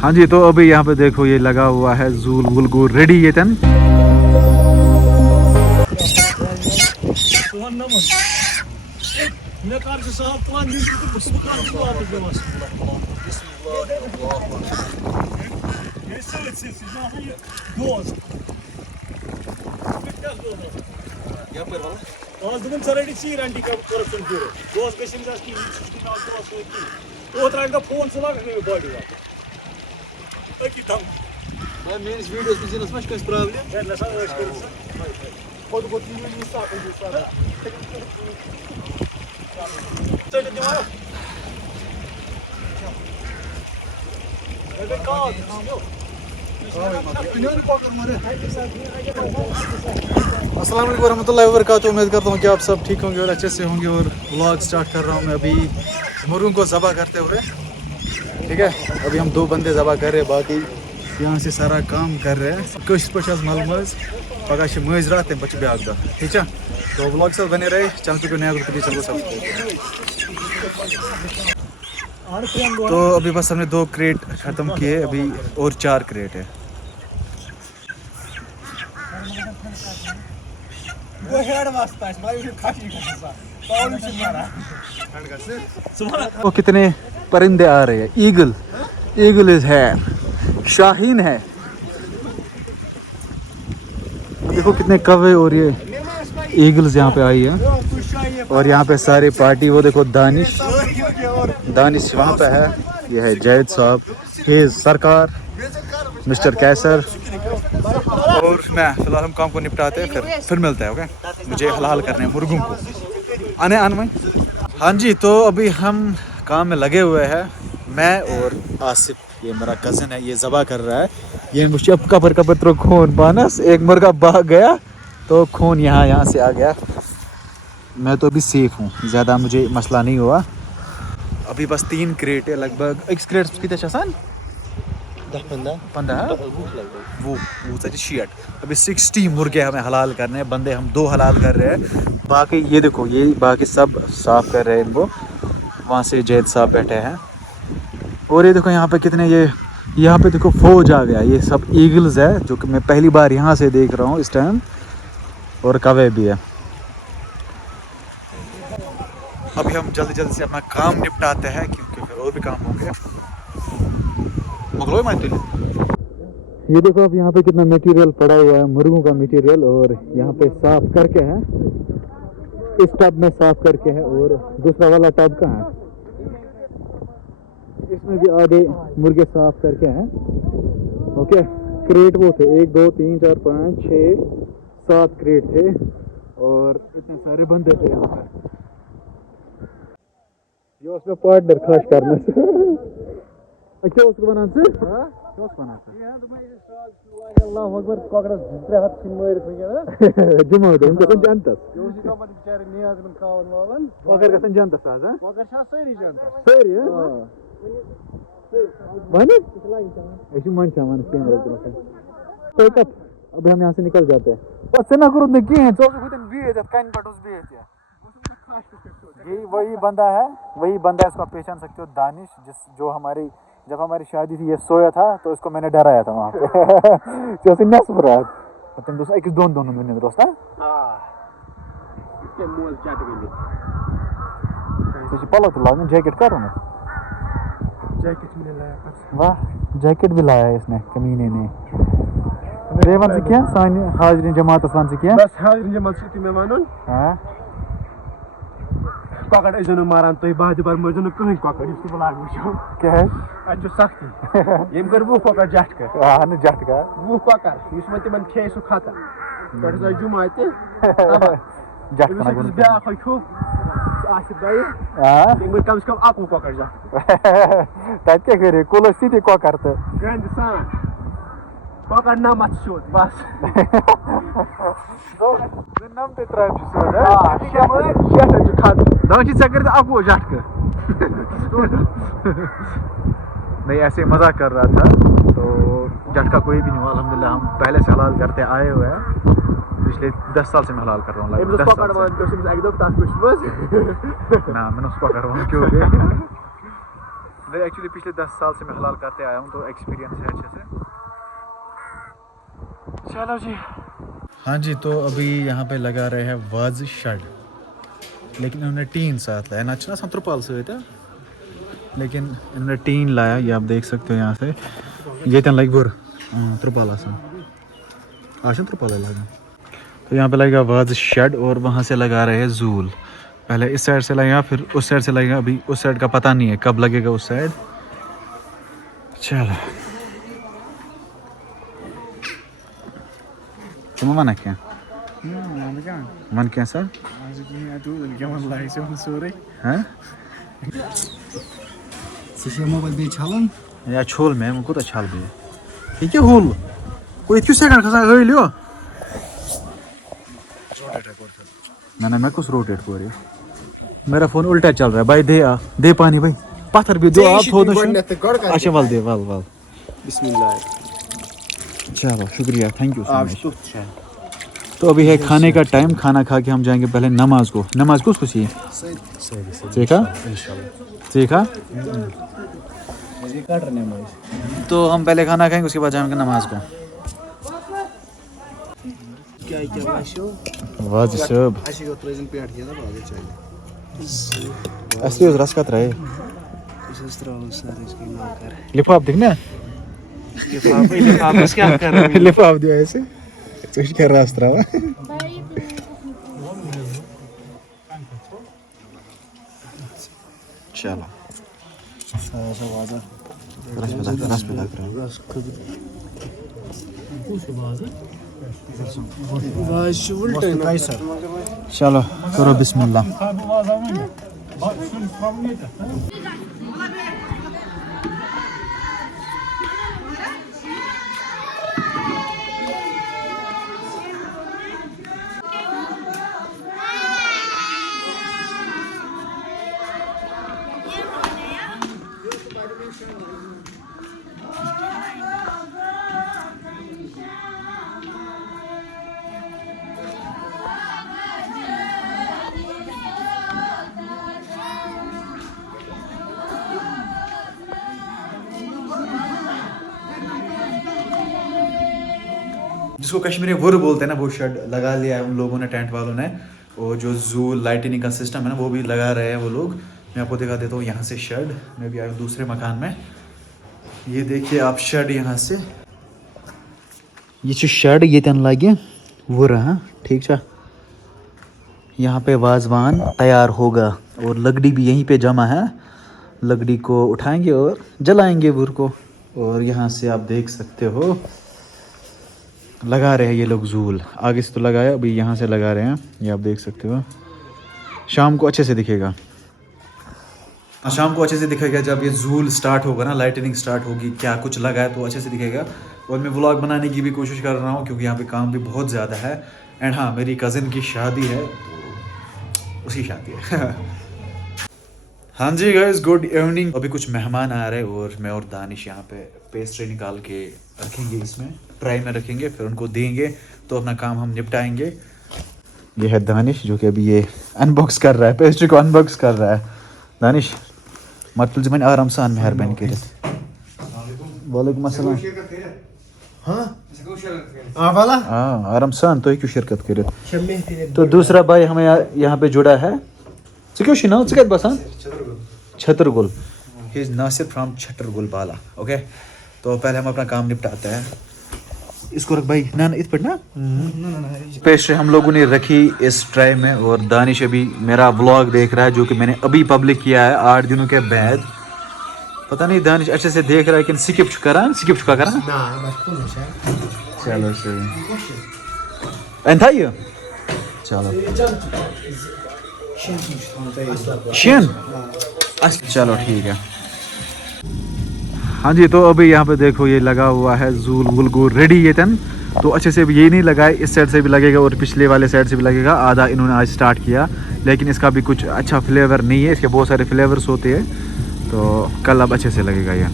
हाँ जी, तो अभी यहाँ पे देखो ये लगा हुआ है जूल वुलगू रेडी ये तन। आज दोन सराडी चीर एंटी करप्शन ब्यूरो दोस गसिन जास की नाल दोस की ओ त्राग द फोन सला के बॉडी वा अकी दम मेन वीडियोस में जिनस मच कस प्रॉब्लम है लसा अस कर खुद को तीन में सा चल दिवा अबे का अस्सलाम वालेकुम रहमतुल्लाहि व बरकातहू। उम्मीद करता हूँ कि आप सब ठीक होंगे और अच्छे से होंगे। और व्लॉग स्टार्ट कर रहा हूँ मैं अभी मुर्गों को ज़बह करते हुए। ठीक है, अभी हम 2 बंदे ज़बह कर रहे हैं, बाकी यहाँ से सारा काम कर रहे हैं। कश पे मल मज पगह मज रात तम पे ब्याक दह। ठीक है, तो व्लॉग से बने रहे चैनल पे नया ग्रुप चलो सब। तो अभी बस हमने 2 क्रेट ख़त्म किए, अभी और 4 क्रेट है। वो कितने परिंदे आ रहे हैं। ईगल, ईगल इज है, शाहीन है। देखो कितने कौवे और ये ईगल्स यहाँ पे आई है। और यहाँ पे सारी पार्टी, वो देखो दानिश वहाँ पे है, ये है जैद साहब, ये सरकार, मिस्टर कैसर और मैं। फिलहाल हम काम को निपटाते हैं, फिर मिलते हैं। ओके, मुझे हलाल करने हैं मुर्गों को। आने में हाँ जी, तो अभी हम काम में लगे हुए हैं। मैं और आसिफ, ये मेरा कज़न है, ये ज़बह कर रहा है। ये मुझे कपर तो खून पानस, एक मुर्गा भाग गया तो खून यहाँ से आ गया। मैं तो अभी सेफ हूँ, ज़्यादा मुझे मसला नहीं हुआ। अभी बस 3 क्रेट है लगभग। एक क्रेट कितने आसान 10-15 वो शीट। अभी 60 मुर्गे हमें हलाल करने हैं। बंदे हम 2 हलाल कर रहे हैं, बाकी ये देखो ये बाकी सब साफ़ कर रहे हैं इनको। वहाँ से जैद साहब बैठे हैं। और ये देखो यहाँ पे कितने, ये यहाँ पे देखो फौज आ गया। ये सब ईगल्स है जो कि मैं पहली बार यहाँ से देख रहा हूँ इस टाइम, और कौवे भी है। अभी हम जल्दी से अपना काम निपटाते हैं क्योंकि फिर और भी काम होंगे। ये देखो अब यहाँ पे कितना मटेरियल पड़ा हुआ है, मुर्गों का मटेरियल, और यहाँ पे साफ करके है। इस टब में साफ करके है, और दूसरा वाला टब कहाँ है, इसमें भी आधे मुर्गे साफ करके हैं। ओके, क्रेट वो थे 1 2 3 4 5 6 7 क्रेट थे, और इतने सारे बंदे थे यहाँ पे। ये उसमें पार्टनर खास करने से क्या उसको बनाना से क्या उसको बनाना से अल्लाह अकबर कोकरस 3 हाथ से मार फंगेना जुमा दे इनको जानतस जो सी का बेचारे नियाज में खावन वालन कोकर का जानतस आज हां कोकर छा सही जानतस सही है बने ऐसी मन चावन कैमरा को तो तब अभी हम यहां से निकल जाते हैं। और सेना करो ने की है 24 दिन भी है कान पटोस भी है। यही वही बंदा है, इसको आप पहचान सकते हो, दानिश, जो जब हमारी शादी थी ये सोया था तो इसको मैंने डराया था वहाँ पे। जैसे नस्बरात तुम दोस्त एक दोनों मैंने दोस्त है तो पलो तो लाने जैकेट करो ना, जैकेट भी लाया। वाह, जैकेट भी लाया है इसने कमीने ने। रेवन से क्या सानी हाजरी जमात से क्या बस हाजरी जमात से मैं मानूं हां कोकड़ इजनो मारान तो बाद बार मजनो कहीं कोकड़ इसको बुला गुछो क्या है अच्छो सख्ती येम कर वो कोकड़ जाट कर हां न जाट का वो कोकड़ इसमें ते मन खे सु खाता पर जा जुमाते जाट का गुण ब्या खो आसिफ भाई हां येम कम से कम आपको कोकड़ जा तात क्या करे कोलो स्थिति को करते ग्रैंड सान कोकड़ ना मत शोध बस दो नाम ते त्रा शोध हां शेट जो खाता दांची चक्कर तो आपको जाट का नहीं ऐसे मजाक कर रहा था। तो झटका कोई भी नहीं हुआ अल्हम्दुलिल्लाह। हम पहले से हलाल करते आए हुए हैं, पिछले 10 साल से मैं हलाल कर रहा हूँ। लगभग 10 साल से ना मैंने उसको कर रहा हूँ क्यों मैं एक्चुअली पिछले 10 साल से मैं हलाल करते आया हूँ, तो एक्सपीरियंस है अच्छे से। चलो जी। हाँ जी, तो अभी यहाँ पे लगा रहे हैं वाज शड, लेकिन इन्होंने टीन साथ लाया ना, अच्छा संतरपाल से था, लेकिन इन्होंने टीन लाया। ये आप देख सकते हो यहाँ से, ये तन लाइक बुर त्रिपाल आसन त्रिपाल लगा। तो यहाँ पे लगेगा वाज शेड और वहाँ से लगा रहे हैं जूल। पहले इस साइड से लगेगा, फिर उस साइड से लगेगा। अभी उस साइड का पता नहीं है कब लगेगा उस साइड। चलो तुम मन क्या मन क्या सर मोबाइल बेच छालन या छोल में वो कुछ छाल भी ये क्या होल कोई क्यों सेकंड खसा हो लियो ना मैं कुछ रोटेट हो रही। मेरा फोन उल्टा चल रहा है भाई। दे पानी भाई, पत्थर भी दो आप थोड़ा। अच्छा वाल दे वाल बिस्मिल्लाह। चलो शुक्रिया, थैंक यू सो मच। तो अभी है खाने का टाइम, खाना खा के हम जाएंगे पहले नमाज को। नमाज को खुशी सीखा सीखा। तो हम पहले खाना खाएंगे, उसके बाद जाएंगे नमाज को। वाज सब असली रस का रहे लिफाफ दिखना लिफाफ क्या कर रहा है लिफाफ दिया ऐसे तो क्या रास्ता रहा। चलो रस पे लग रहा है। चलो करो बिस्मिल्लाह। जिसको कश्मीरी वुर बोलते हैं ना, वो शेड लगा लिया है उन लोगों ने, टेंट वालों ने। और जो जूल लाइटिनिंग का सिस्टम है ना, वो भी लगा रहे हैं वो लोग। मैं आपको दिखा देता हूँ यहाँ से शेड। मैं भी आया हूँ दूसरे मकान में। ये देखिए आप शेड यहाँ से, ये शेड ये तन लगे वो रहा ठीक है। यहाँ पे वाजवान तैयार होगा और लकड़ी भी यहीं पे जमा है। लकड़ी को उठाएंगे और जलाएंगे वुर को। और यहाँ से आप देख सकते हो लगा रहे हैं ये लोग जूल। आगे से तो लगाया, अभी यहाँ से लगा रहे हैं। ये आप देख सकते हो। शाम को अच्छे से दिखेगा, शाम को अच्छे से दिखेगा जब ये जूल स्टार्ट होगा ना, लाइटनिंग स्टार्ट होगी, क्या कुछ लगा है तो अच्छे से दिखेगा। और मैं व्लॉग बनाने की भी कोशिश कर रहा हूँ क्योंकि यहाँ पे काम भी बहुत ज़्यादा है। एंड हाँ, मेरी कज़न की शादी है तो उसकी शादी है। हाँ जी गाइस, गुड इवनिंग। अभी कुछ मेहमान आ रहे हैं और मैं और दानिश यहाँ पे पेस्ट्री निकाल के रखेंगे, इसमें ट्राई में रखेंगे, फिर उनको देंगे तो अपना काम हम निपटाएंगे। ये है दानिश जो कि अभी ये अनबॉक्स कर रहा है, पेस्ट्री को अनबॉक्स कर रहा है। दानिश मत तुझे मैंने आराम से मेहरबानी कर। वालेकुम अस्सलाम। हाँ आराम सान तो क्यों शिरकत करे। तो दूसरा भाई हमें यहाँ पे जुड़ा है। क्यों बसान Chhatargul. He is Nasir from Chhatargul Bala. Okay, तो पहले हम अपना काम निपटाते हैं। इसको रख भाई ना इत पर ना। पेस्ट्री हम लोगों ने रखी इस ट्रे में और दानिश अभी मेरा व्लॉग देख रहा है जो कि मैंने अभी पब्लिक किया है 8 दिनों के बाद। पता नहीं दानिश अच्छे से देख रहा है कि स्किप करा चलो सही था ये। चलो शेन चलो ठीक है। हाँ जी, तो अभी यहाँ पे देखो ये लगा हुआ है जूल वुलगू रेडी ये तन। तो अच्छे से भी ये नहीं लगा है, इस साइड से भी लगेगा और पिछले वाले साइड से भी लगेगा। आधा इन्होंने आज स्टार्ट किया, लेकिन इसका भी कुछ अच्छा फ्लेवर नहीं है। इसके बहुत सारे फ्लेवर्स होते हैं, तो कल अब अच्छे से लगेगा ये।